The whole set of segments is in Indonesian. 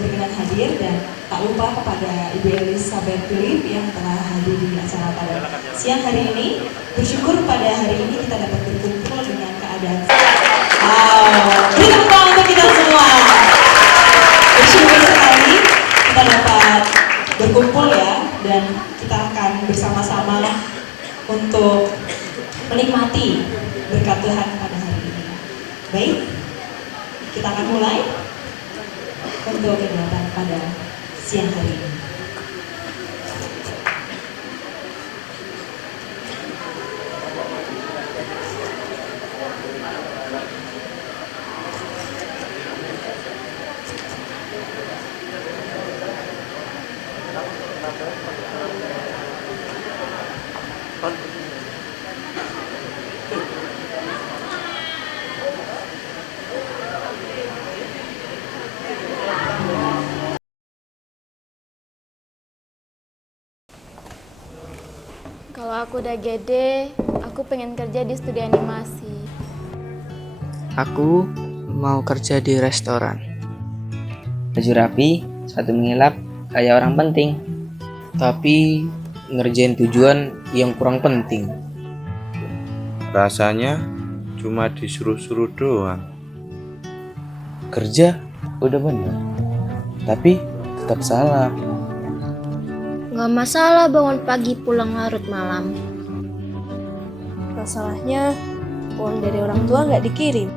berkenan hadir, dan tak lupa kepada Ibu Elizabeth Philip yang telah hadir di acara pada siang hari ini. Bersyukur pada hari ini kita dapat berkumpul dengan keadaan. Wow, beri tepuk tangan untuk kita semua. Bersyukur sekali kita dapat berkumpul ya, dan kita akan bersama-sama untuk menikmati berkat Tuhan pada hari ini. Baik, kita akan mulai untuk kegiatan pada siang hari ini. Kalau aku udah gede, aku pengen kerja di studi animasi. Aku mau kerja di restoran. Baju rapi, sepatu mengilap, kayak orang penting. Tapi ngerjain tujuan yang kurang penting. Rasanya cuma disuruh-suruh doang. Kerja udah bener, tapi tetap salah. Gak masalah bangun pagi pulang larut malam. Masalahnya uang dari orang tua gak dikirim.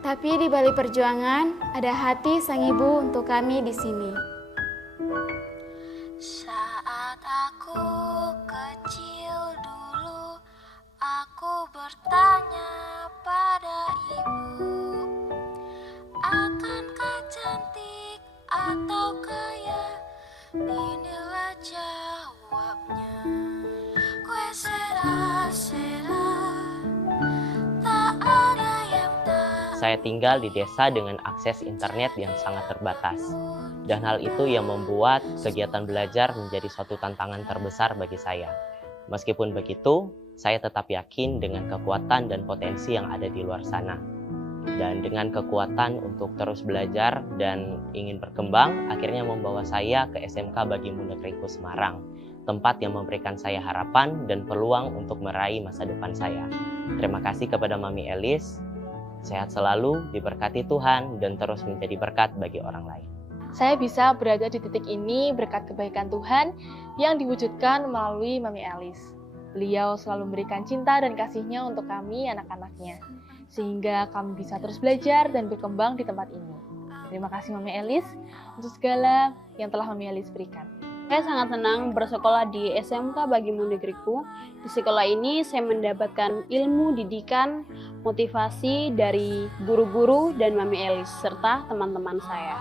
Tapi di balik perjuangan, ada hati sang ibu untuk kami di sini. Saat aku kecil dulu, aku bertanya pada ibu, akankah cantik atau kaya? Inilah jawabnya. Kue sera-sera, tak ada yang tak. Saya tinggal di desa dengan akses internet yang sangat terbatas. Dan hal itu yang membuat kegiatan belajar menjadi suatu tantangan terbesar bagi saya. Meskipun begitu, saya tetap yakin dengan kekuatan dan potensi yang ada di luar sana. Dan dengan kekuatan untuk terus belajar dan ingin berkembang, akhirnya membawa saya ke SMK Bagimu Negeriku Semarang, tempat yang memberikan saya harapan dan peluang untuk meraih masa depan saya. Terima kasih kepada Mami Elis, sehat selalu, diberkati Tuhan, dan terus menjadi berkat bagi orang lain. Saya bisa berada di titik ini berkat kebaikan Tuhan yang diwujudkan melalui Mami Elis. Beliau selalu memberikan cinta dan kasih-Nya untuk kami, anak-anaknya, sehingga kami bisa terus belajar dan berkembang di tempat ini. Terima kasih Mami Elis untuk segala yang telah Mami Elis berikan. Saya sangat senang bersekolah di SMK Bagimu Negeriku. Di sekolah ini saya mendapatkan ilmu, didikan, motivasi dari guru-guru dan Mami Elis serta teman-teman saya.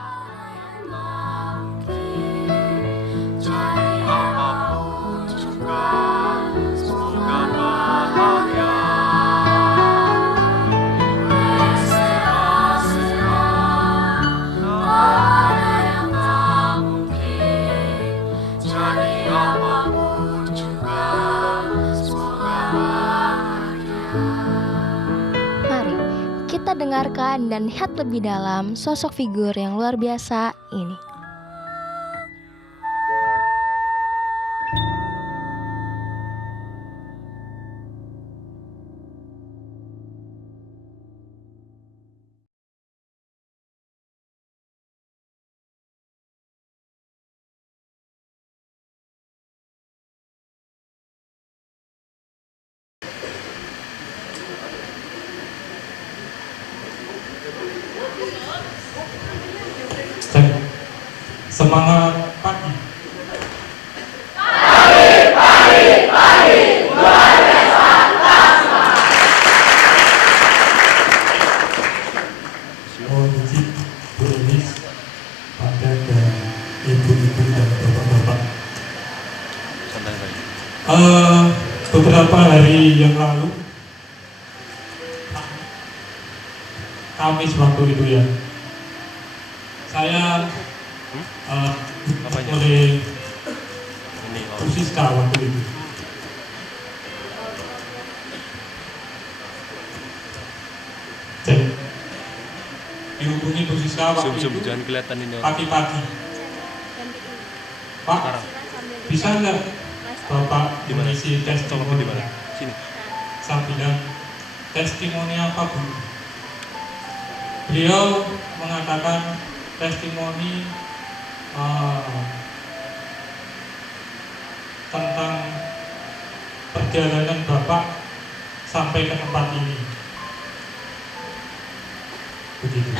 Mari kita dengarkan dan lihat lebih dalam sosok figur yang luar biasa ini. Semangat pagi. Mohon izin Bu Elis, Pada dan ibu-ibu dan bapak-bapak. Beberapa hari yang lalu, Kamis waktu itu ya, saya oleh Bu Siska waktu itu. dihubungi Bu Siska waktu itu jangan kelihatan ini. pagi-pagi. Pak, bisa nggak Bapak mengisi testimoni? Sini. Saya bilang, testimoni apa Bu? Beliau mengatakan testimoni tentang perjalanan Bapak sampai ke tempat ini. Begitu.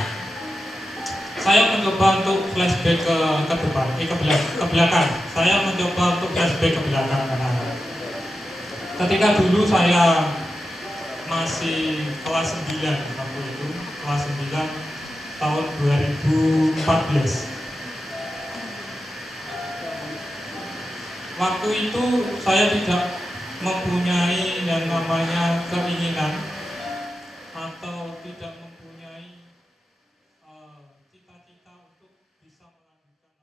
Saya mencoba untuk flashback ke depan, ke belakang. Saya mencoba untuk flashback ke belakang karena ketika dulu saya masih kelas 9 waktu itu, kelas 9 tahun 2014. Waktu itu saya tidak mempunyai yang namanya keinginan atau tidak mempunyai cita-cita untuk bisa melanjutkan.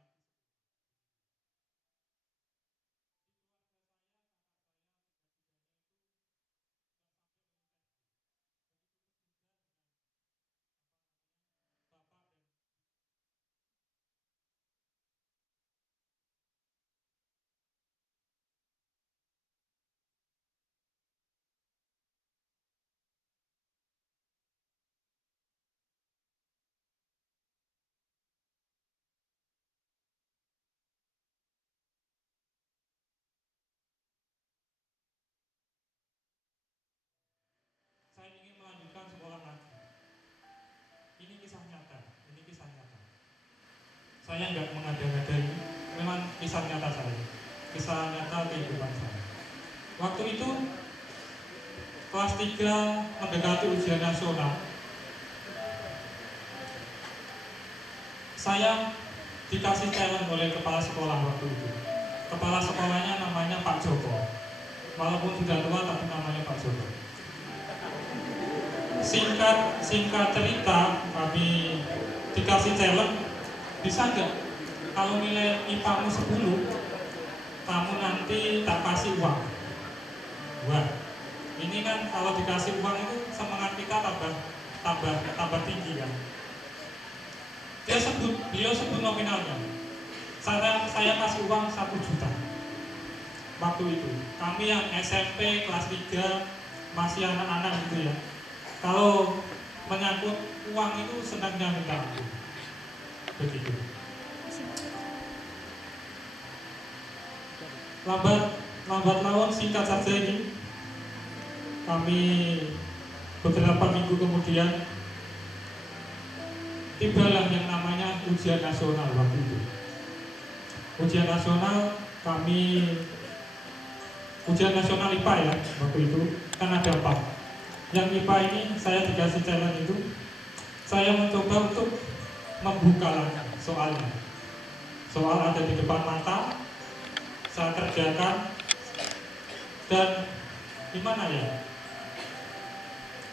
Saya ingin melanjutkan sekolah lagi. Ini kisah nyata, ini kisah nyata. Saya nggak mengada-ngada, ini memang kisah nyata saya, kisah nyata kehidupan saya. Waktu itu kelas 3 mendekati ujian nasional, saya dikasih challenge oleh kepala sekolah waktu itu. Kepala sekolahnya namanya Pak Joko, walaupun sudah tua tapi namanya Pak Joko. Singkat cerita, kami dikasih challenge, bisa nggak kalau nilai IPA-mu 10, kamu nanti tak kasih uang. Wah, ini kan kalau dikasih uang itu semangat kita tambah tinggi kan. Beliau sebut nominalnya. Saya kasih uang 1 juta. Waktu itu, kami yang SMP kelas 3 masih anak-anak gitu ya. Kalau menyangkut uang itu senangnya minta ampun. Begitu. Lambat laun singkat saja ini. Kami beberapa minggu kemudian tibalah yang namanya ujian nasional waktu itu. Ujian nasional ujian nasional IPA ya waktu itu kan ada 4. Yang IPA ini saya dikasih challenge itu, saya mencoba untuk membuka lagi soalnya. Soal ada di depan mata, saya kerjakan, dan gimana ya?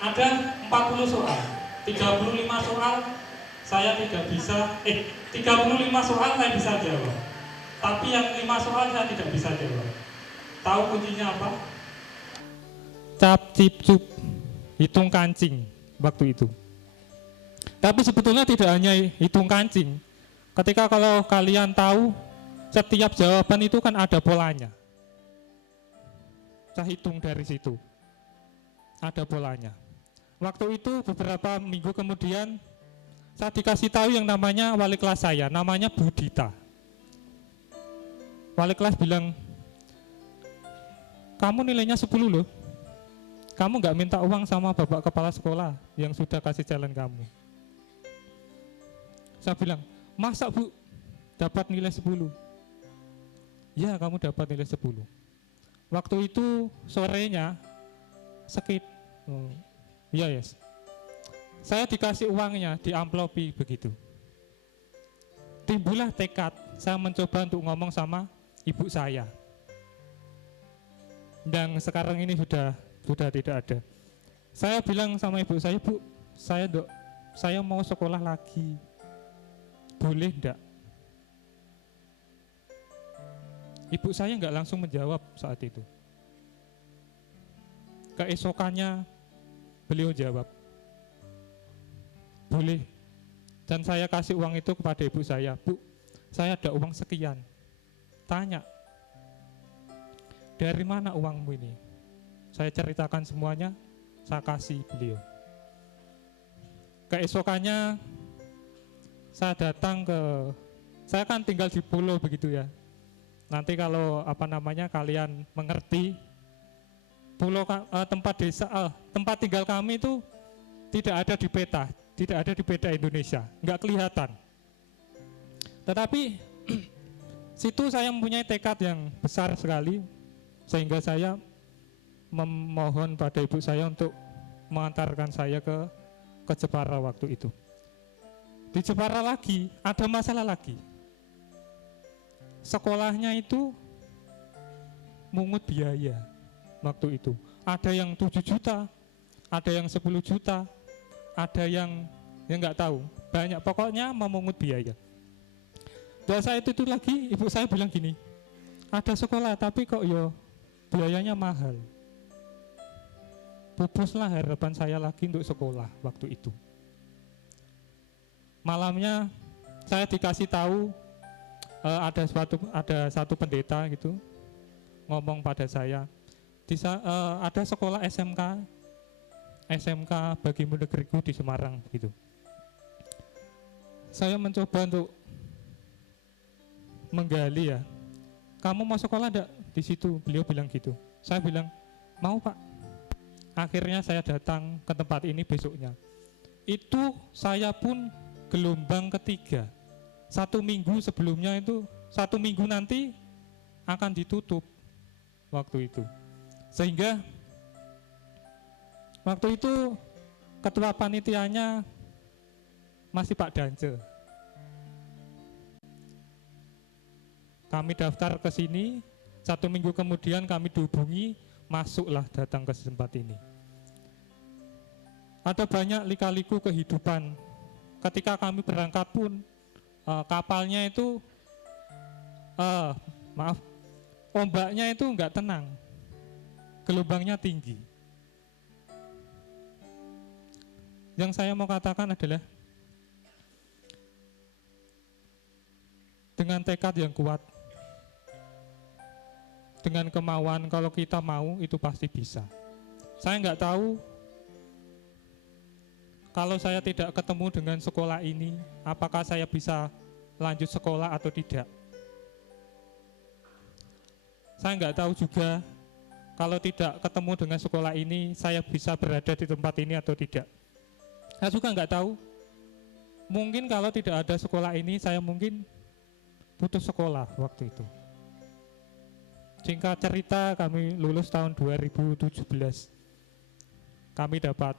Ada 40 soal, 35 soal saya tidak bisa, 35 soal saya bisa jawab. Tapi yang 5 soal saya tidak bisa jawab. Tahu kuncinya apa? Cap cip cup, hitung kancing waktu itu. Tapi sebetulnya tidak hanya hitung kancing. Ketika kalau kalian tahu, setiap jawaban itu kan ada polanya. Saya hitung dari situ. Ada polanya. Waktu itu beberapa minggu kemudian, saya dikasih tahu yang namanya wali kelas saya, namanya Bu Dita. Wali kelas bilang, kamu nilainya 10 loh. Kamu nggak minta uang sama bapak kepala sekolah yang sudah kasih challenge kamu. Saya bilang, masa Bu dapat nilai 10? Ya, kamu dapat nilai 10. Waktu itu sorenya sakit. Iya, yes. Saya dikasih uangnya, diamplopi begitu. Timbullah tekad, saya mencoba untuk ngomong sama ibu saya. Dan sekarang ini sudah tidak ada. Saya bilang sama ibu saya, Bu, saya mau sekolah lagi. Boleh enggak? Ibu saya enggak langsung menjawab saat itu. Keesokannya beliau jawab, boleh, Dan saya kasih uang itu kepada ibu saya. Bu, saya ada uang sekian. Tanya, dari mana uangmu ini? Saya ceritakan semuanya, saya kasih beliau. Keesokannya saya datang saya kan tinggal di pulau begitu ya. Nanti kalau kalian mengerti, pulau tempat tinggal kami itu tidak ada di peta, tidak ada di peta Indonesia, nggak kelihatan. Tetapi situ saya mempunyai tekad yang besar sekali, sehingga saya memohon pada ibu saya untuk mengantarkan saya ke Jepara waktu itu. Di Jepara lagi, ada masalah lagi. Sekolahnya itu mungut biaya waktu itu. Ada yang 7 juta, ada yang 10 juta, ada yang nggak tahu. Banyak, pokoknya memungut biaya. Dan saya itu lagi, ibu saya bilang gini, ada sekolah tapi kok biayanya mahal. Pupuslah harapan saya lagi untuk sekolah waktu itu. Malamnya saya dikasih tahu ada satu pendeta gitu ngomong pada saya, ada sekolah SMK Bagimu Negeriku di Semarang gitu. Saya mencoba untuk menggali ya. Kamu mau sekolah enggak di situ? Beliau bilang gitu. Saya bilang, mau Pak. Akhirnya saya datang ke tempat ini besoknya. Itu saya pun gelombang ketiga. 1 minggu sebelumnya itu, 1 minggu nanti akan ditutup waktu itu. Sehingga waktu itu ketua panitianya masih Pak Dance. Kami daftar ke sini, 1 minggu kemudian kami dihubungi, masuklah datang ke tempat ini. Ada banyak lika-liku kehidupan. Ketika kami berangkat pun, kapalnya itu, ombaknya itu enggak tenang, gelombangnya tinggi. Yang saya mau katakan adalah, dengan tekad yang kuat, dengan kemauan, kalau kita mau itu pasti bisa. Saya enggak tahu kalau saya tidak ketemu dengan sekolah ini, apakah saya bisa lanjut sekolah atau tidak. Saya nggak tahu juga kalau tidak ketemu dengan sekolah ini, saya bisa berada di tempat ini atau tidak. Saya juga nggak tahu, mungkin kalau tidak ada sekolah ini, saya mungkin putus sekolah waktu itu. Singkat cerita, kami lulus tahun 2017.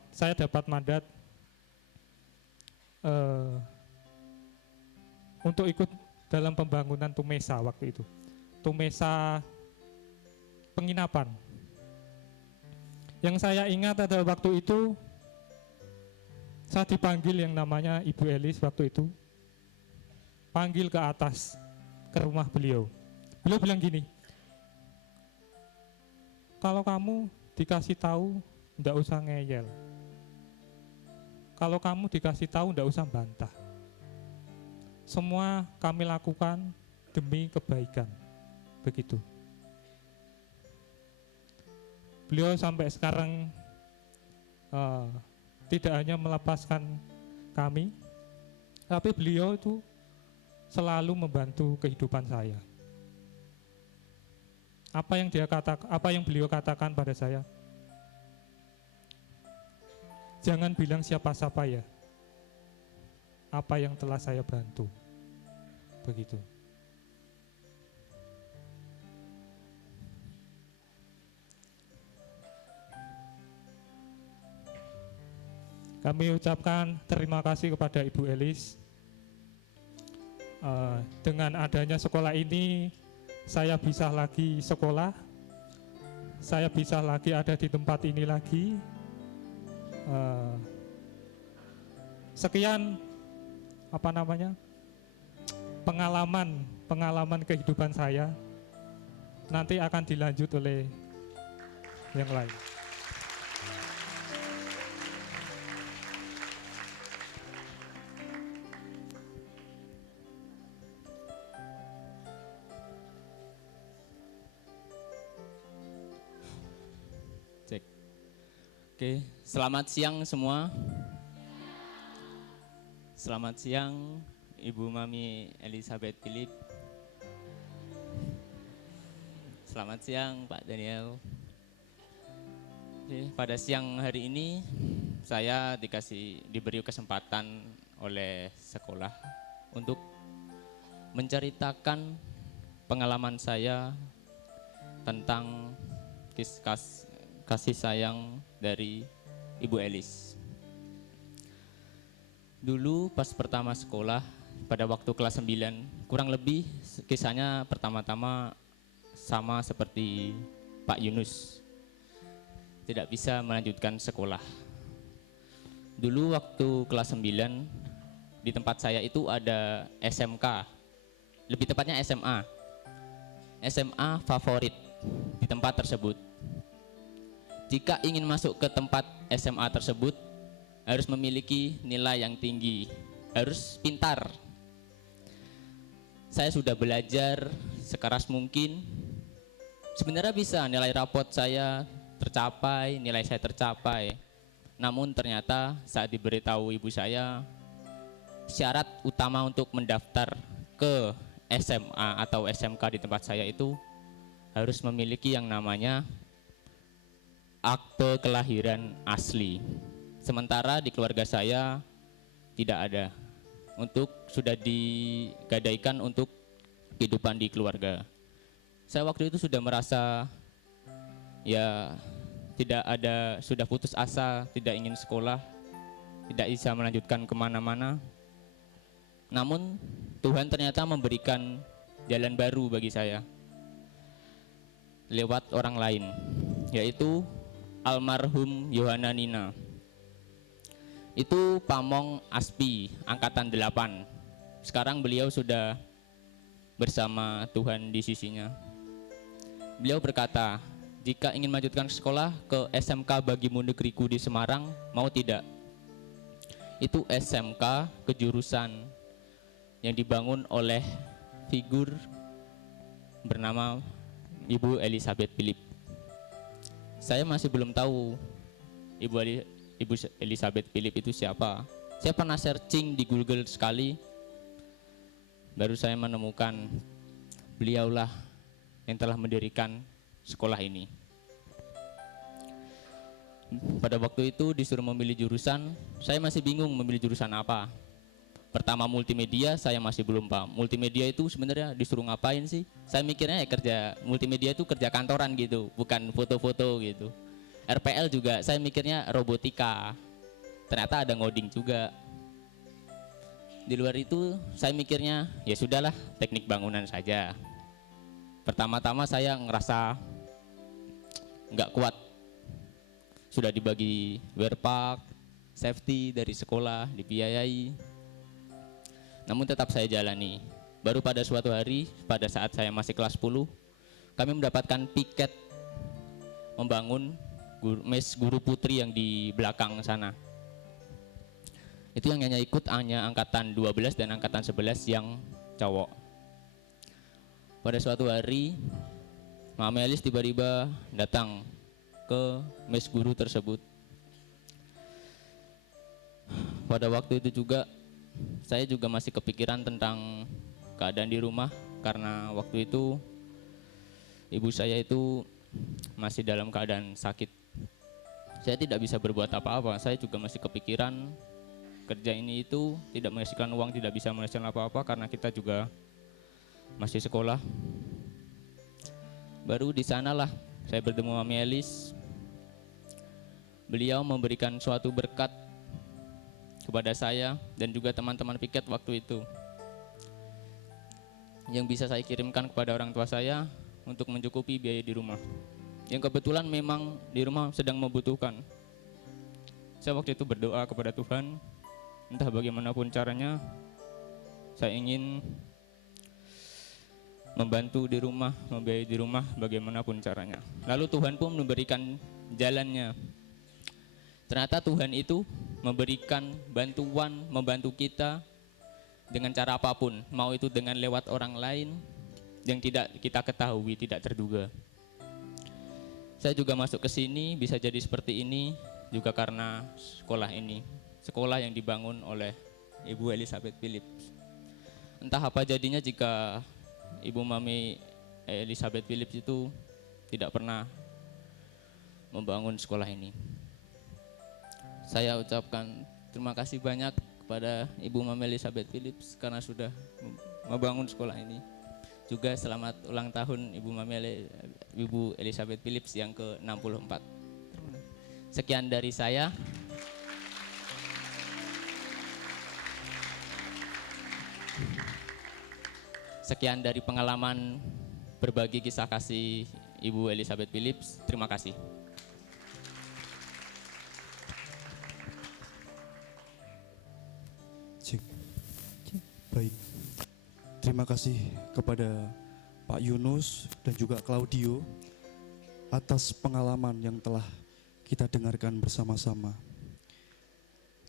Saya dapat mandat untuk ikut dalam pembangunan Tumesa waktu itu. Tumesa penginapan. Yang saya ingat adalah waktu itu saya dipanggil yang namanya Ibu Elis waktu itu. Panggil ke atas, ke rumah beliau. Beliau bilang gini, kalau kamu dikasih tahu, nggak usah ngeyel. Kalau kamu dikasih tahu, nggak usah bantah. Semua kami lakukan demi kebaikan. Begitu. Beliau sampai sekarang tidak hanya melepaskan kami, tapi beliau itu selalu membantu kehidupan saya. Apa yang beliau katakan pada saya, jangan bilang siapa-siapa ya, apa yang telah saya bantu. Begitu. Kami ucapkan terima kasih kepada Ibu Elis. Dengan adanya sekolah ini, saya bisa lagi sekolah, saya bisa lagi ada di tempat ini lagi. Sekian pengalaman kehidupan saya, nanti akan dilanjut oleh yang lain. Oke, selamat siang semua. Selamat siang Ibu Mami Elizabeth Philip. Selamat siang Pak Daniel. Oke, pada siang hari ini saya diberi kesempatan oleh sekolah untuk menceritakan pengalaman saya tentang kasih sayang dari Ibu Elis. Dulu pas pertama sekolah pada waktu kelas 9, kurang lebih kisahnya pertama-tama sama seperti Pak Yunus. Tidak bisa melanjutkan sekolah. Dulu waktu kelas 9 di tempat saya itu ada SMK. Lebih tepatnya SMA. SMA favorit di tempat tersebut. Jika ingin masuk ke tempat SMA tersebut, harus memiliki nilai yang tinggi, harus pintar. Saya sudah belajar sekeras mungkin. Sebenarnya bisa nilai rapot saya tercapai, nilai saya tercapai. Namun ternyata saat diberitahu ibu saya, syarat utama untuk mendaftar ke SMA atau SMK di tempat saya itu harus memiliki yang namanya akte kelahiran asli. Sementara di keluarga saya tidak ada. Sudah digadaikan untuk kehidupan di keluarga. Saya waktu itu sudah merasa ya sudah putus asa, tidak ingin sekolah, tidak bisa melanjutkan kemana-mana. Namun Tuhan ternyata memberikan jalan baru bagi saya lewat orang lain, yaitu almarhum Yohana Nina. Itu pamong Aspi angkatan 8. Sekarang beliau sudah bersama Tuhan di sisinya. Beliau berkata, jika ingin melanjutkan sekolah ke SMK Bagimu Negeriku di Semarang, mau tidak? Itu SMK kejurusan yang dibangun oleh figur bernama Ibu Elizabeth Philip. Saya masih belum tahu Ibu Elizabeth Philip itu siapa. Saya pernah searching di Google sekali, baru saya menemukan beliaulah yang telah mendirikan sekolah ini. Pada waktu itu disuruh memilih jurusan, saya masih bingung memilih jurusan apa. Pertama multimedia, saya masih belum paham. Multimedia itu sebenarnya disuruh ngapain sih? Saya mikirnya ya kerja multimedia itu kerja kantoran gitu, bukan foto-foto gitu. RPL juga saya mikirnya robotika. Ternyata ada ngoding juga. Di luar itu saya mikirnya ya sudahlah, teknik bangunan saja. Pertama-tama saya ngerasa nggak kuat. Sudah dibagi wearpack, safety dari sekolah, dibiayai. Namun tetap saya jalani. Baru pada suatu hari, pada saat saya masih kelas 10, kami mendapatkan piket membangun mes guru putri yang di belakang sana. Itu yang hanya ikut hanya angkatan 12 dan angkatan 11 yang cowok. Pada suatu hari, Mama Elis tiba-tiba datang ke mes guru tersebut. Pada waktu itu juga saya juga masih kepikiran tentang keadaan di rumah, karena waktu itu ibu saya itu masih dalam keadaan sakit. Saya tidak bisa berbuat apa-apa. Saya juga masih kepikiran kerja ini itu tidak menghasilkan uang, tidak bisa menghasilkan apa-apa karena kita juga masih sekolah. Baru di sanalah saya bertemu Mami Elis. Beliau memberikan suatu berkat kepada saya dan juga teman-teman piket waktu itu, yang bisa saya kirimkan kepada orang tua saya untuk mencukupi biaya di rumah, yang kebetulan memang di rumah sedang membutuhkan. Saya waktu itu berdoa kepada Tuhan, entah bagaimanapun caranya saya ingin membantu di rumah, membiayai di rumah bagaimanapun caranya. Lalu Tuhan pun memberikan jalannya. Ternyata Tuhan itu memberikan bantuan, membantu kita dengan cara apapun, mau itu dengan lewat orang lain yang tidak kita ketahui, tidak terduga. Saya juga masuk ke sini bisa jadi seperti ini juga karena sekolah ini, sekolah yang dibangun oleh Ibu Elizabeth Phillips. Entah apa jadinya jika Ibu Mami Elizabeth Phillips itu tidak pernah membangun sekolah ini. Saya ucapkan terima kasih banyak kepada Ibu Mami Elizabeth Phillips karena sudah membangun sekolah ini. Juga selamat ulang tahun Ibu Elizabeth Phillips yang ke-64. Sekian dari saya. Sekian dari pengalaman berbagi kisah kasih Ibu Elizabeth Phillips. Terima kasih. Baik. Terima kasih kepada Pak Yunus dan juga Claudio atas pengalaman yang telah kita dengarkan bersama-sama.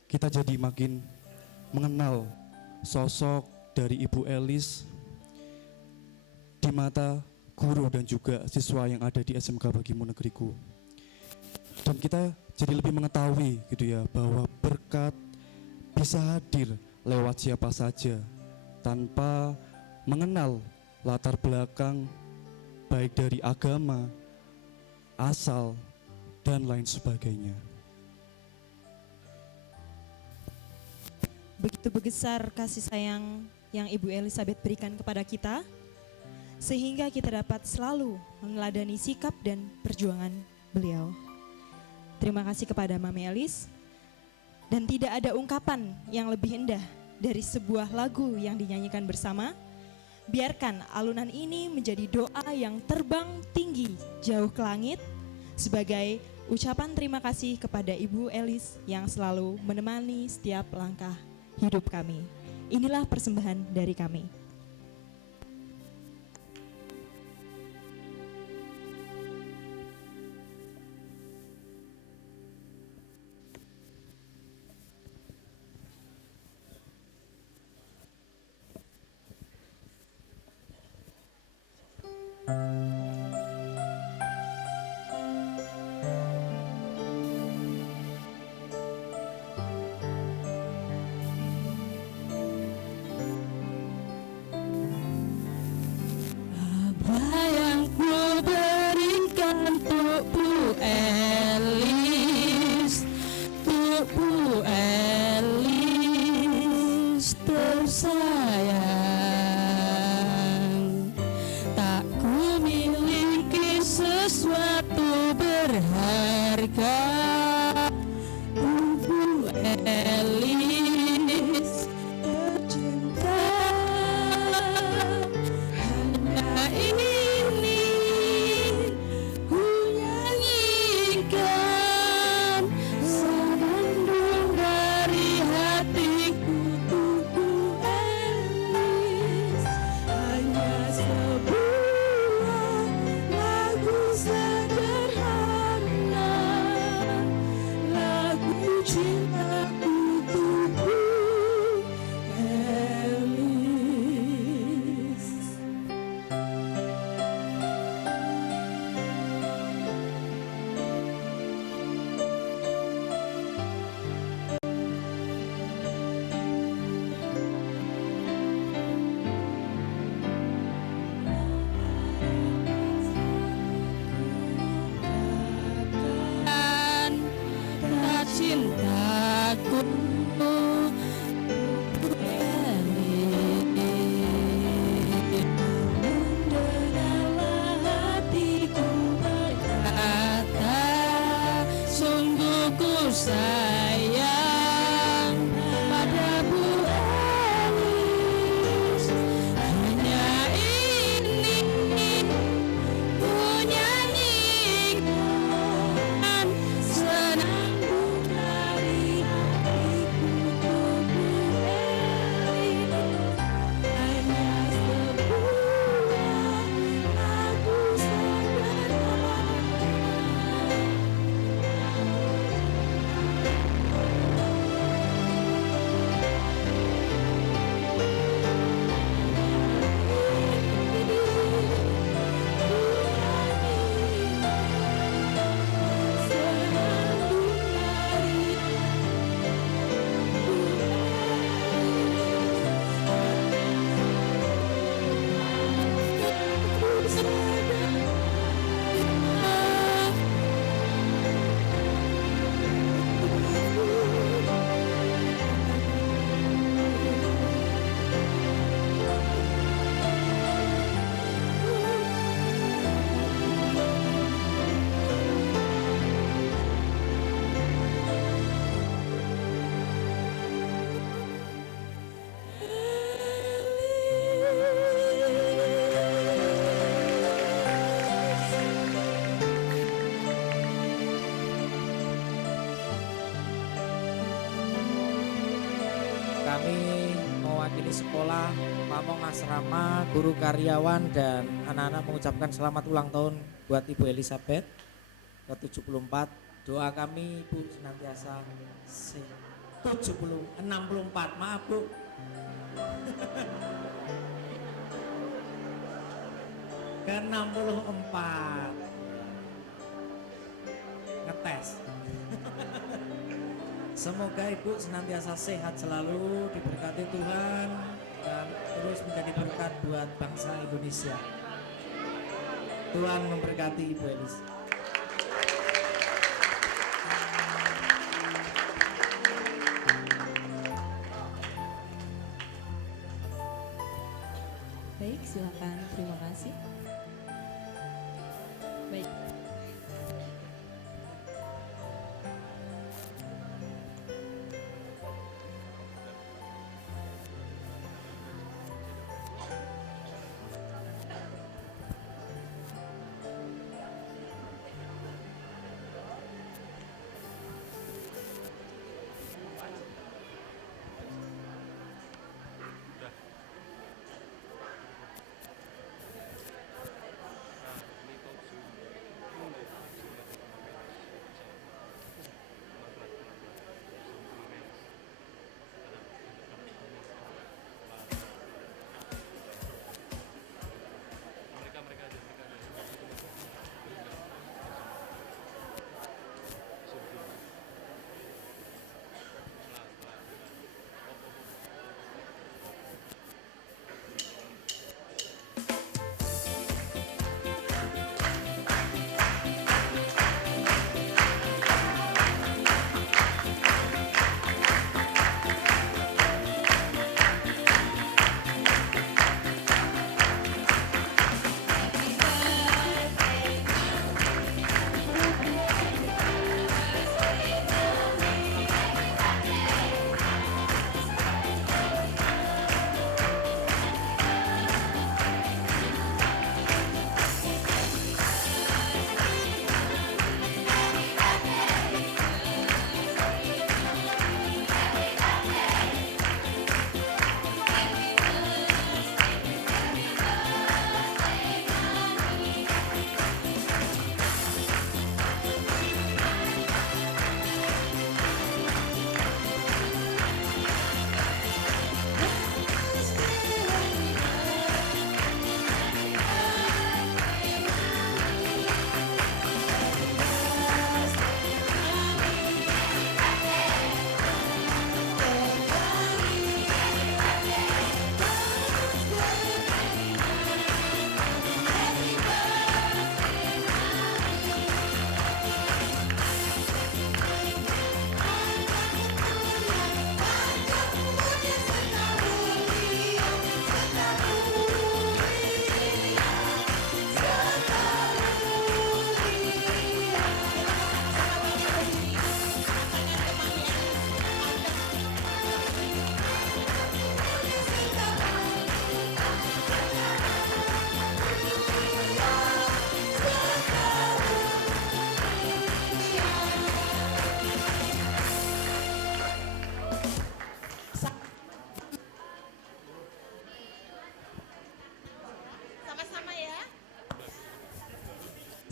Kita jadi makin mengenal sosok dari Ibu Elis di mata guru dan juga siswa yang ada di SMK Bagimu Negeriku. Dan kita jadi lebih mengetahui gitu ya, bahwa berkat bisa hadir lewat siapa saja tanpa mengenal latar belakang baik dari agama, asal, dan lain sebagainya. Begitu besar kasih sayang yang Ibu Elizabeth berikan kepada kita, sehingga kita dapat selalu meneladani sikap dan perjuangan beliau. Terima kasih kepada Mami Elis, dan tidak ada ungkapan yang lebih indah dari sebuah lagu yang dinyanyikan bersama. Biarkan alunan ini menjadi doa yang terbang tinggi jauh ke langit sebagai ucapan terima kasih kepada Ibu Elis yang selalu menemani setiap langkah hidup kami. Inilah persembahan dari kami. kami mewakili sekolah Pamong Asrama, guru karyawan dan anak-anak mengucapkan selamat ulang tahun buat Ibu Elizabeth ke-74. Doa kami Ibu senantiasa 64, maaf Bu. Ke-64. Ngetes. Semoga Ibu senantiasa sehat selalu, diberkati Tuhan dan terus menjadi berkat buat bangsa Indonesia. Tuhan memberkati Ibu Elis. Baik, silakan. Terima kasih. Baik.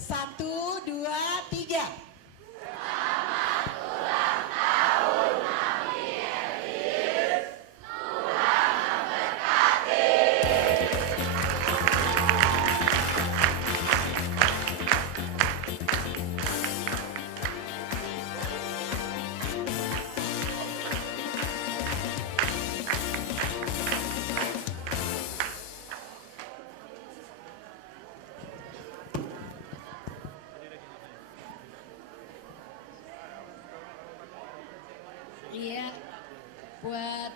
Satu, dua, tiga. Selamat ulang tahun Mami Elis. Tuhan memberkati. Iya, buat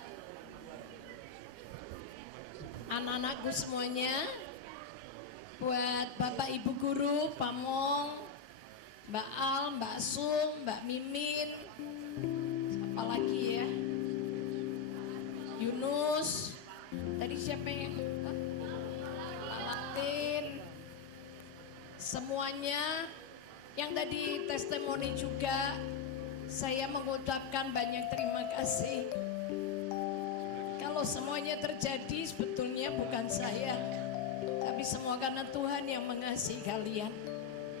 anak-anakku semuanya, buat Bapak Ibu Guru, Pamong, Mbak Al, Mbak Sum, Mbak Mimin, siapa lagi ya? Yunus, tadi siapa yang? Latin, semuanya yang tadi testimoni juga. Saya mengucapkan banyak terima kasih. semuanya terjadi sebetulnya bukan saya, tapi semua karena Tuhan yang mengasihi kalian,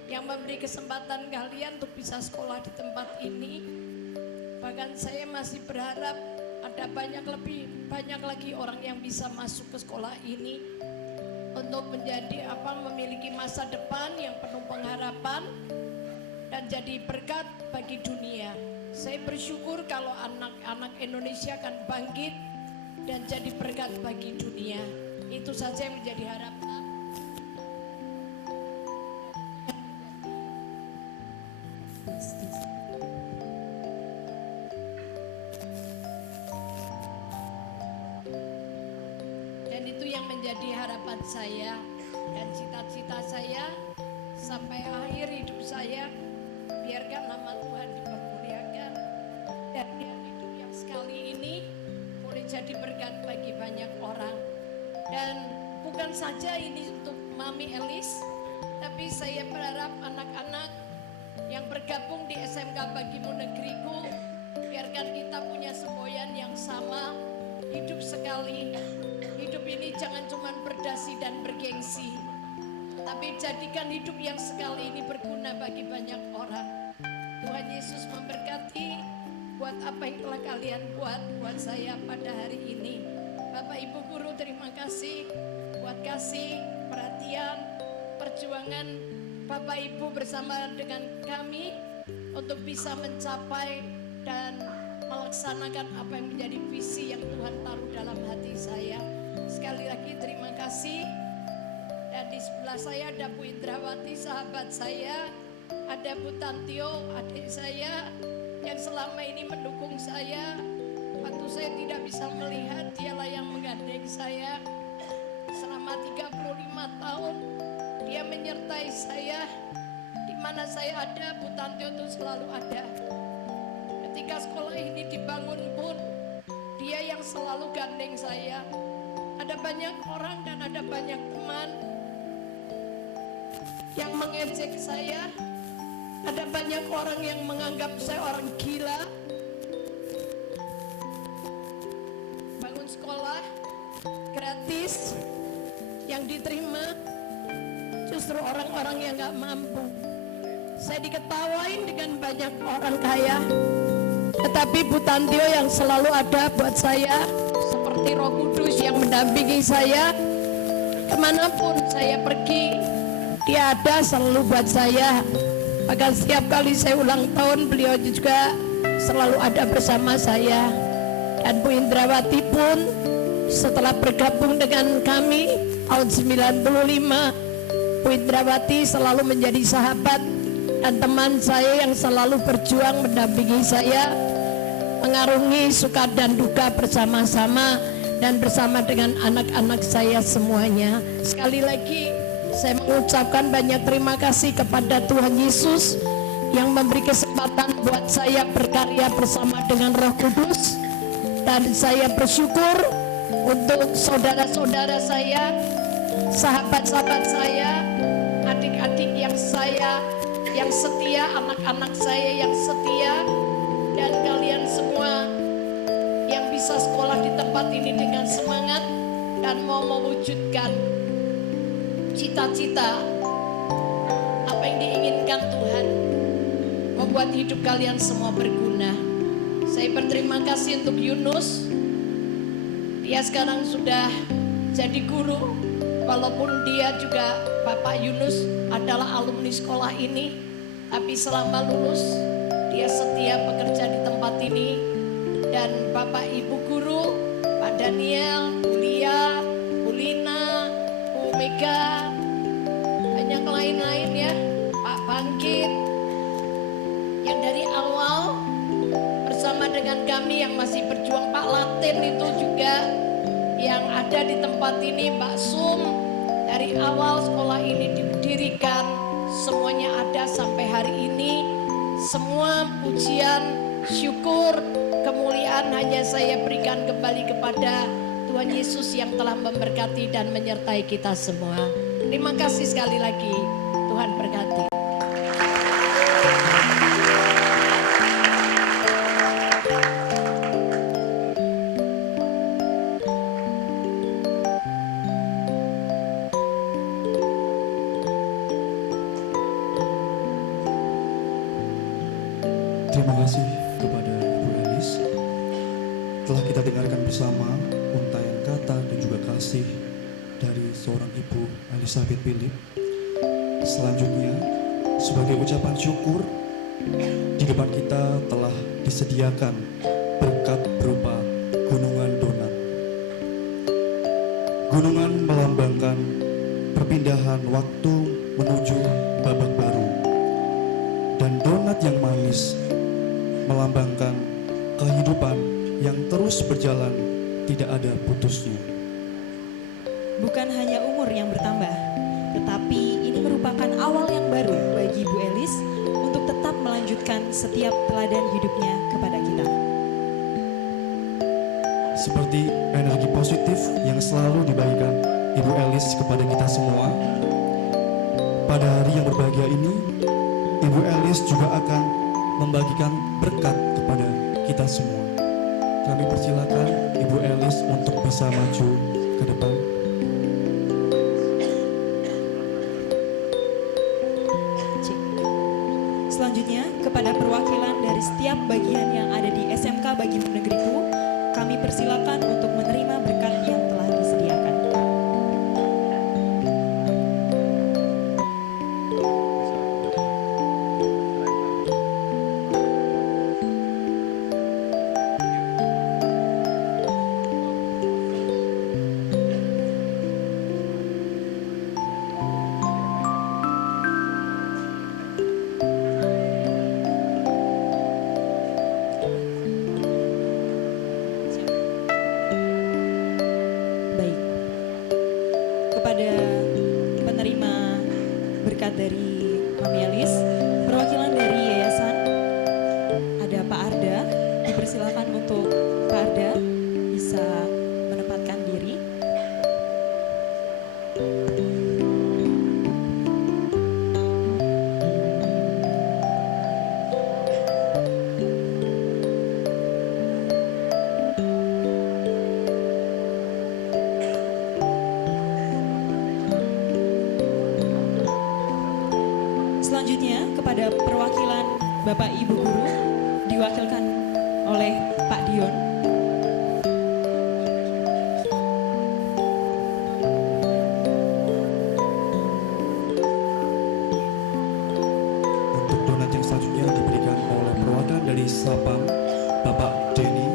yang memberi kesempatan kalian untuk bisa sekolah di tempat ini. Bahkan saya masih berharap ada banyak lagi orang yang bisa masuk ke sekolah ini untuk menjadi memiliki masa depan yang penuh pengharapan dan jadi berkat bagi dunia. Saya bersyukur kalau anak-anak Indonesia akan bangkit dan jadi berkat bagi dunia. Itu saja yang menjadi harapan. Dan itu yang menjadi harapan saya dan cita-cita saya sampai akhir hidup saya. Biarkan nama Tuhan dipermuliakan dan hidup yang sekali ini boleh jadi berkat bagi banyak orang. Dan bukan saja ini untuk Mami Elis, tapi saya berharap anak-anak yang bergabung di SMK Bagimu Negeriku, biarkan kita punya semboyan yang sama, hidup sekali. Hidup ini jangan cuma berdasi dan bergengsi, tapi jadikan hidup yang sekali ini berguna bagi banyak orang. Tuhan Yesus memberkati buat apa yang telah kalian buat saya pada hari ini. Bapak Ibu Guru, terima kasih buat kasih, perhatian, perjuangan Bapak Ibu bersama dengan kami untuk bisa mencapai dan melaksanakan apa yang menjadi visi yang Tuhan taruh dalam hati saya. Sekali lagi terima kasih. Dan di sebelah saya ada Bu Indrawati, sahabat saya, ada Bu Tantio, adik saya yang selama ini mendukung saya. Waktu saya tidak bisa melihat, dialah yang menggandeng saya selama 35 tahun. Dia menyertai saya, di mana saya ada, Bu Tantio itu selalu ada. Ketika sekolah ini dibangun pun, dia yang selalu gandeng saya. Ada banyak orang dan ada banyak teman yang mengejek saya. Ada banyak orang yang menganggap saya orang gila. Bangun sekolah gratis, yang diterima justru orang-orang yang gak mampu. Saya diketawain dengan banyak orang kaya, tetapi Bu Tantio yang selalu ada buat saya, seperti Roh Kudus yang mendampingi saya. Kemanapun saya pergi, dia ada selalu buat saya. Bahkan setiap kali saya ulang tahun, beliau juga selalu ada bersama saya. Dan Bu Indrawati pun setelah bergabung dengan kami tahun 95, Bu Indrawati selalu menjadi sahabat dan teman saya yang selalu berjuang mendampingi saya, mengarungi suka dan duka bersama-sama dan bersama dengan anak-anak saya semuanya. Sekali lagi saya mengucapkan banyak terima kasih kepada Tuhan Yesus yang memberi kesempatan buat saya berkarya bersama dengan Roh Kudus. Dan saya bersyukur untuk saudara-saudara saya, sahabat-sahabat saya, adik-adik yang setia, anak-anak saya yang setia, dan kalian semua yang bisa sekolah di tempat ini dengan semangat dan mau mewujudkan cita-cita apa yang diinginkan Tuhan, membuat hidup kalian semua berguna. Saya berterima kasih untuk Yunus. Dia sekarang sudah jadi guru, walaupun dia juga Bapak Yunus adalah alumni sekolah ini, tapi selama lulus dia setia bekerja di tempat ini. Dan Bapak Ibu guru, Pak Daniel, Bu Lia, Bu Lina, Bu Mega, banyak lain-lain ya, Pak Bangkit, yang dari awal bersama dengan kami yang masih berjuang, Pak Latin itu juga yang ada di tempat ini, Mbak Sum, dari awal sekolah ini didirikan, semuanya ada sampai hari ini. Semua pujian, syukur, kemuliaan hanya saya berikan kembali kepada Tuhan Yesus yang telah memberkati dan menyertai kita semua. Terima kasih sekali lagi, Tuhan berkati. kasih kepada Ibu Elis. Telah kita dengarkan bersama untaian kata dan juga kasih dari seorang Ibu Elizabeth Philip. Selanjutnya, sebagai ucapan syukur, di depan kita telah disediakan berkat berupa gunungan donat. Gunungan melambangkan perpindahan waktu menuju babak baru. Dan donat yang manis melambangkan kehidupan yang terus berjalan, tidak ada putusnya. Bukan hanya umur yang bertambah, tetapi ini merupakan awal yang baru bagi Ibu Elis untuk tetap melanjutkan setiap teladan hidupnya kepada kita. Seperti energi positif yang selalu dibagikan Ibu Elis kepada kita semua, pada hari yang berbahagia ini, Ibu Elis juga akan membagikan berkat kepada kita semua. Kami persilakan Ibu Elis untuk bisa maju ke depan. Selanjutnya, kepada perwakilan dari setiap bagian yang ada di SMK Bagimu Negeriku, kami persilakan untuk menerima berkat yang telah disediakan. Kepada penerima berkat dari Mami Elis, perwakilan dari yayasan ada Pak Arda, dipersilakan untuk Pak Arda bisa menempatkan diri. Selanjutnya, kepada perwakilan Bapak Ibu Guru, diwakilkan oleh Pak Dion. Untuk donat yang selanjutnya diberikan oleh perwakilan dari Sapam, Bapak Denny.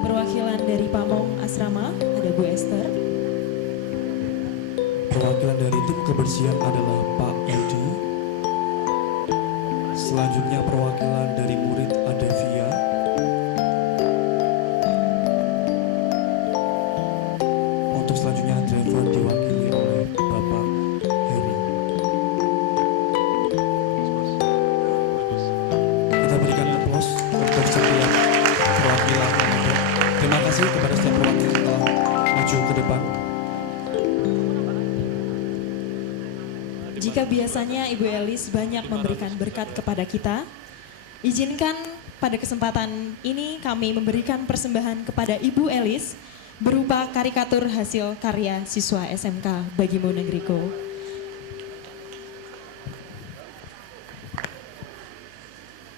Perwakilan dari Pamong Asrama, ada Bu Esther. Perwakilan dari tim kebersihan adalah Pak Edi. Selanjutnya perwakilan dari murid ada Via. Untuk selanjutnya driver diwakili oleh Bapak Heri. Kita berikan aplaus untuk setiap perwakilan yang ada. Terima kasih kepada setiap perwakilan yang telah maju ke depan. Jika biasanya Ibu Elis banyak memberikan berkat kepada kita, izinkan pada kesempatan ini kami memberikan persembahan kepada Ibu Elis berupa karikatur hasil karya siswa SMK Bagimu Negeriku.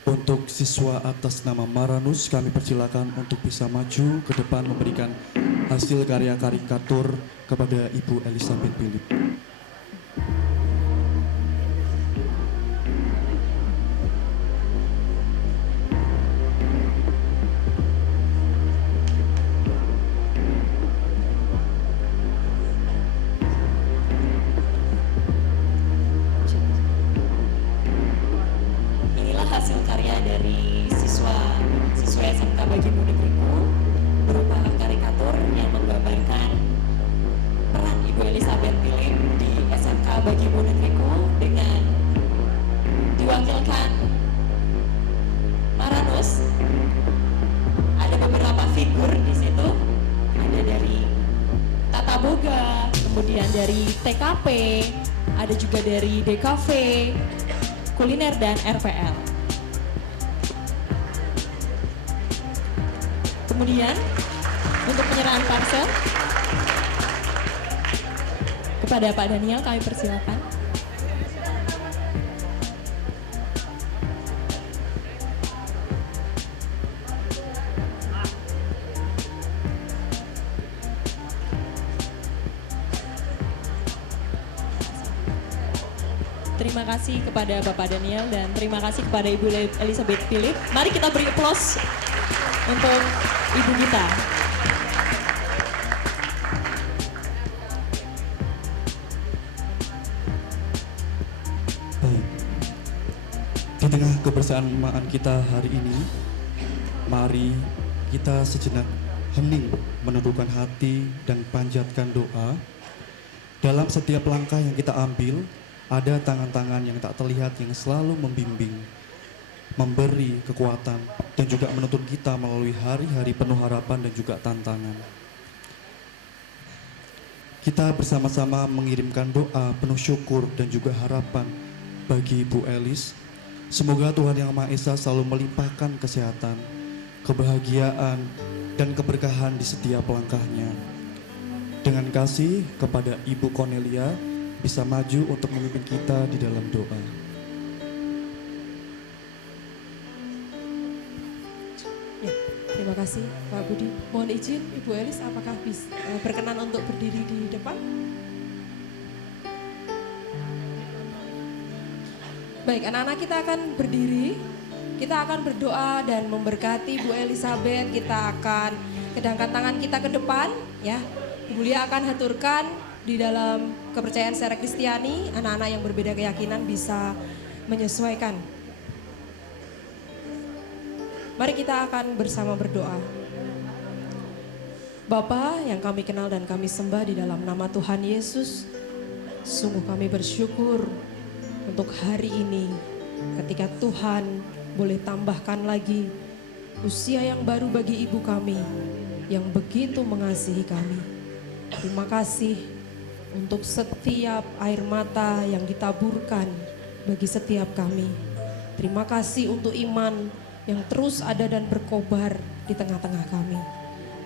Untuk siswa atas nama Maranus, kami persilakan untuk bisa maju ke depan memberikan hasil karya karikatur kepada Ibu Elizabeth Philip. Inilah hasil karya dari siswa SMK Bagimu Negeriku berupa karikatur yang menggambarkan peran Ibu Elizabeth Philip di SMK Bagimu Negeriku dengan diwakilkan Maranus. Ada beberapa figur di situ, ada dari Tata Boga, kemudian dari TKP, ada juga dari DKV, kuliner dan RPL. Kemudian untuk penyerahan parcel kepada Pak Daniel kami persilakan. terima kasih kepada Bapak Daniel dan terima kasih kepada Ibu Elizabeth Philip. Mari kita beri aplaus untuk Ibu kita. Baik. Di tengah kebersamaan kita hari ini, mari kita sejenak hening menundukkan hati dan panjatkan doa. Dalam setiap langkah yang kita ambil, ada tangan-tangan yang tak terlihat yang selalu membimbing, memberi kekuatan, dan juga menuntun kita melalui hari-hari penuh harapan dan juga tantangan. Kita bersama-sama mengirimkan doa penuh syukur dan juga harapan bagi Ibu Elis. Semoga Tuhan Yang Maha Esa selalu melimpahkan kesehatan, kebahagiaan, dan keberkahan di setiap langkahnya. Dengan kasih kepada Ibu Cornelia, bisa maju untuk memimpin kita di dalam doa. Ya, terima kasih Pak Budi. Mohon izin Ibu Elis, apakah bisa berkenan untuk berdiri di depan? Baik, anak-anak kita akan berdiri. Kita akan berdoa dan memberkati Bu Elizabeth. Kita akan kedangkan tangan kita ke depan, ya. Ibu Lia akan haturkan di dalam kepercayaan secara Kristiani. Anak-anak yang berbeda keyakinan bisa menyesuaikan. Mari kita akan bersama berdoa. Bapa yang kami kenal dan kami sembah di dalam nama Tuhan Yesus, sungguh kami bersyukur untuk hari ini ketika Tuhan boleh tambahkan lagi usia yang baru bagi ibu kami yang begitu mengasihi kami. Terima kasih untuk setiap air mata yang ditaburkan bagi setiap kami. Terima kasih untuk iman yang terus ada dan berkobar di tengah-tengah kami.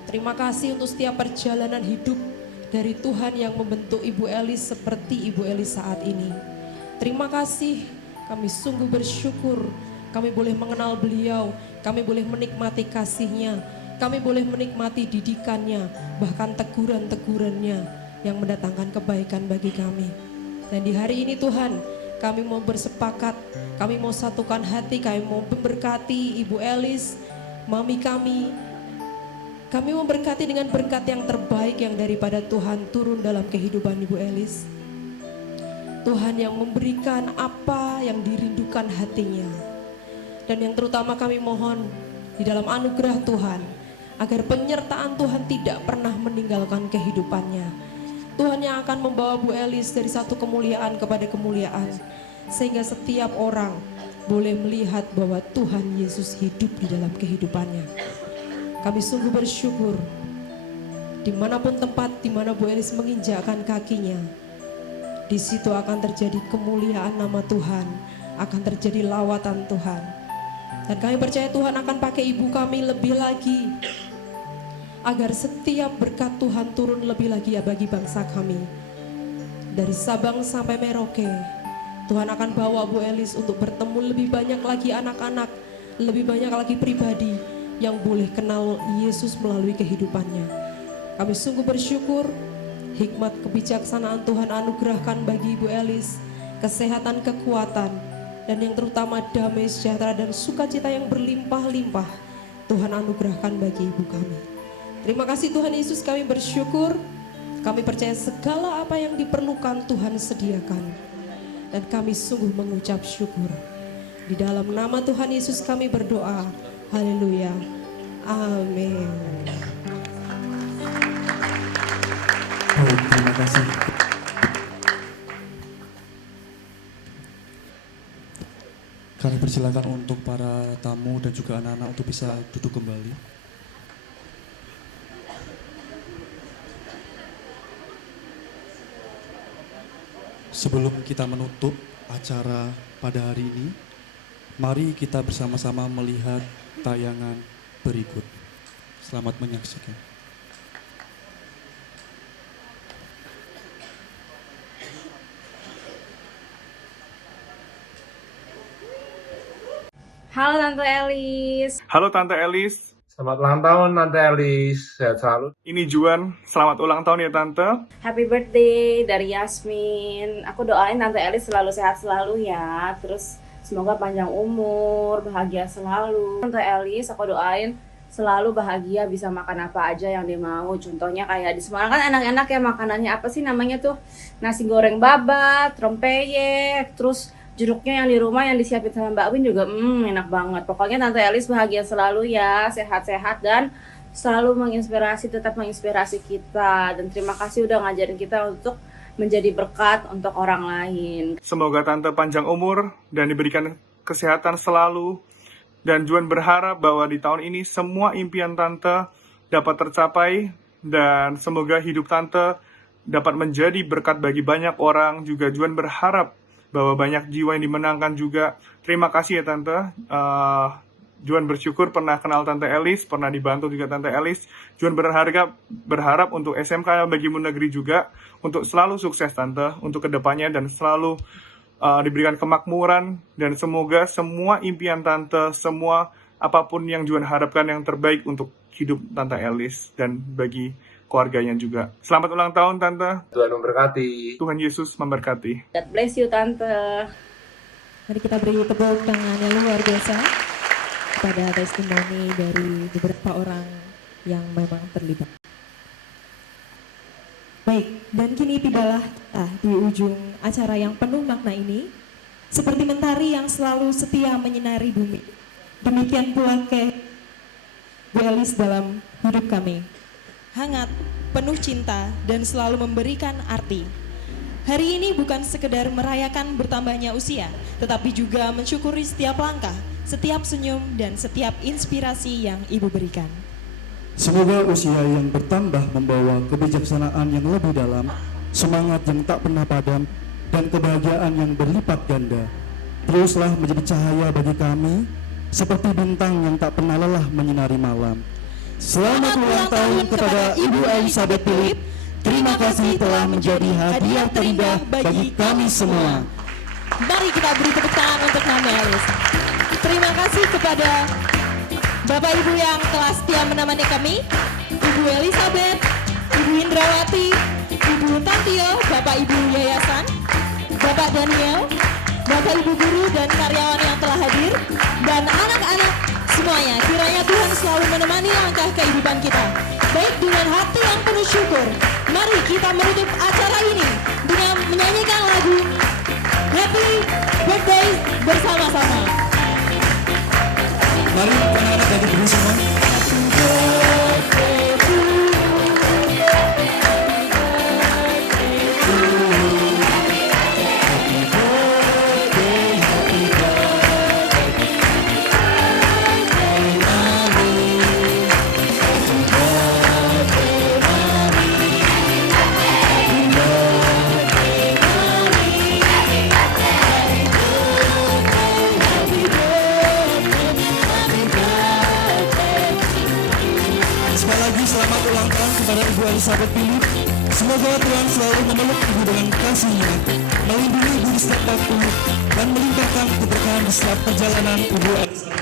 Terima kasih untuk setiap perjalanan hidup dari Tuhan yang membentuk Ibu Elis seperti Ibu Elis saat ini. Terima kasih, kami sungguh bersyukur kami boleh mengenal beliau, kami boleh menikmati kasih-Nya, kami boleh menikmati didikannya, bahkan teguran-tegurannya yang mendatangkan kebaikan bagi kami. Dan di hari ini Tuhan, kami mau bersepakat, kami mau satukan hati, kami mau memberkati Ibu Elis, mami kami. Kami memberkati dengan berkat yang terbaik yang daripada Tuhan turun dalam kehidupan Ibu Elis. Tuhan yang memberikan apa yang dirindukan hatinya. Dan yang terutama kami mohon di dalam anugerah Tuhan, agar penyertaan Tuhan tidak pernah meninggalkan kehidupannya. Tuhan yang akan membawa Bu Elis dari satu kemuliaan kepada kemuliaan, sehingga setiap orang boleh melihat bahwa Tuhan Yesus hidup di dalam kehidupannya. Kami sungguh bersyukur dimanapun tempat dimana Bu Elis menginjakkan kakinya, di situ akan terjadi kemuliaan nama Tuhan, akan terjadi lawatan Tuhan. Dan kami percaya Tuhan akan pakai ibu kami lebih lagi, agar setiap berkat Tuhan turun lebih lagi ya bagi bangsa kami. Dari Sabang sampai Merauke, Tuhan akan bawa Bu Elis untuk bertemu lebih banyak lagi anak-anak, lebih banyak lagi pribadi yang boleh kenal Yesus melalui kehidupannya. Kami sungguh bersyukur, hikmat kebijaksanaan Tuhan anugerahkan bagi Ibu Elis, kesehatan, kekuatan, dan yang terutama damai sejahtera dan sukacita yang berlimpah-limpah Tuhan anugerahkan bagi ibu kami. Terima kasih Tuhan Yesus, kami bersyukur, kami percaya segala apa yang diperlukan Tuhan sediakan, dan kami sungguh mengucap syukur. Di dalam nama Tuhan Yesus kami berdoa, haleluya, amin. Baik, terima kasih. Kami persilakan untuk para tamu dan juga anak-anak untuk bisa duduk kembali. Sebelum kita menutup acara pada hari ini, mari kita bersama-sama melihat tayangan berikut. Selamat menyaksikan. Halo Tante Elis. Halo Tante Elis. Selamat ulang tahun Tante Elis, sehat selalu. Ini Juan, selamat ulang tahun ya Tante. Happy birthday dari Yasmin. Aku doain Tante Elis selalu sehat selalu ya. Terus semoga panjang umur, bahagia selalu. Tante Elis aku doain selalu bahagia, bisa makan apa aja yang dia mau. Contohnya kayak di Semarang kan enak-enak ya makanannya, apa sih namanya tuh? Nasi goreng babat, rempeyek, terus jeruknya yang di rumah yang disiapin sama Mbak Win juga enak banget. Pokoknya Tante Elis bahagia selalu ya, sehat-sehat dan selalu menginspirasi, tetap menginspirasi kita. Dan terima kasih udah ngajarin kita untuk menjadi berkat untuk orang lain. Semoga Tante panjang umur dan diberikan kesehatan selalu. Dan Juan berharap bahwa di tahun ini semua impian Tante dapat tercapai. Dan semoga hidup Tante dapat menjadi berkat bagi banyak orang. Juga Juan berharap bahwa banyak jiwa yang dimenangkan juga. Terima kasih ya Tante. Juan bersyukur pernah kenal Tante Elis, pernah dibantu juga Tante Elis. Juan berharap untuk SMK Bagimu Negeri juga, untuk selalu sukses Tante, untuk kedepannya dan selalu diberikan kemakmuran. Dan semoga semua impian Tante, semua apapun yang Juan harapkan yang terbaik untuk hidup Tante Elis dan bagi keluarganya juga. Selamat ulang tahun Tante. Tuhan memberkati. Tuhan Yesus memberkati. God bless you Tante. Mari kita beri tepuk tangan yang luar biasa kepada testimoni dari beberapa orang yang memang terlibat. Baik, dan kini tibalah kita di ujung acara yang penuh makna ini. Seperti mentari yang selalu setia menyinari bumi, demikian pula Bu Elis dalam hidup kami. Hangat, penuh cinta, dan selalu memberikan arti. Hari ini bukan sekedar merayakan bertambahnya usia, tetapi juga mensyukuri setiap langkah, setiap senyum, dan setiap inspirasi yang Ibu berikan. Semoga usia yang bertambah membawa kebijaksanaan yang lebih dalam, semangat yang tak pernah padam, dan kebahagiaan yang berlipat ganda. Teruslah menjadi cahaya bagi kami, seperti bintang yang tak pernah lelah menyinari malam. Selamat ulang tahun kepada Ibu Elizabeth Philip. Terima kasih telah menjadi hadiah terindah bagi kami semua. Mari kita beri tepuk tangan untuk Mami Elis. Terima kasih kepada Bapak Ibu yang telah setia menemani kami, Ibu Elizabeth, Ibu Indrawati, Ibu Tantio, Bapak Ibu Yayasan, Bapak Daniel, Bapak Ibu guru dan karyawan yang telah hadir, dan anak-anak semuanya. Kiranya Tuhan selalu menemani langkah kehidupan kita. Baik, dengan hati yang penuh syukur, mari kita menutup acara ini dengan menyanyikan lagu Happy Birthday bersama-sama. Mari anak-anak dan ibu semua. Selamat ulang tahun kepada Ibu Elizabeth Philip. Semoga Tuhan selalu memeluk Ibu dengan kasih-Nya, melindungi Ibu di setiap waktu, dan melimpahkan keberkahan di setiap perjalanan Ibu Elizabeth Philip.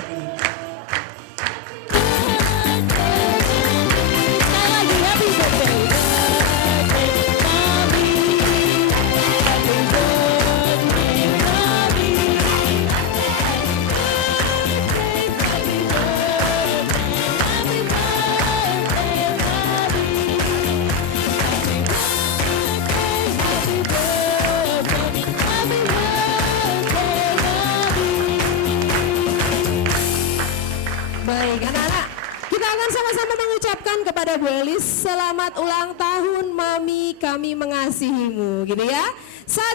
Baik, anak-anak, kita akan sama-sama mengucapkan kepada Bu Elis, selamat ulang tahun Mami, kami mengasihimu, gitu ya. 1,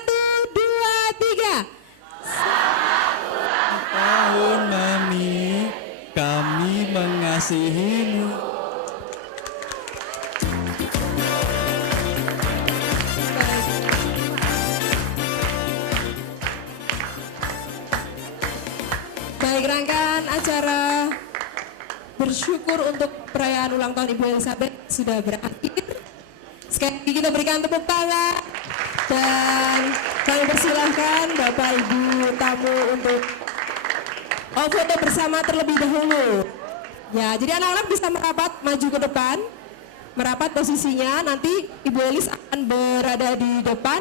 2, 3. Selamat ulang tahun Mami, kami mengasihimu. Baik, rangkaian acara bersyukur untuk perayaan ulang tahun Ibu Elizabeth sudah berakhir. Sekali lagi kita berikan tepuk tangan dan kami persilahkan Bapak Ibu tamu untuk foto bersama terlebih dahulu. Ya, jadi anak-anak bisa merapat maju ke depan, merapat posisinya. Nanti Ibu Elis akan berada di depan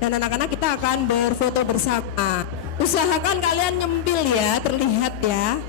dan anak-anak kita akan berfoto bersama. Usahakan kalian nyempil ya, terlihat ya.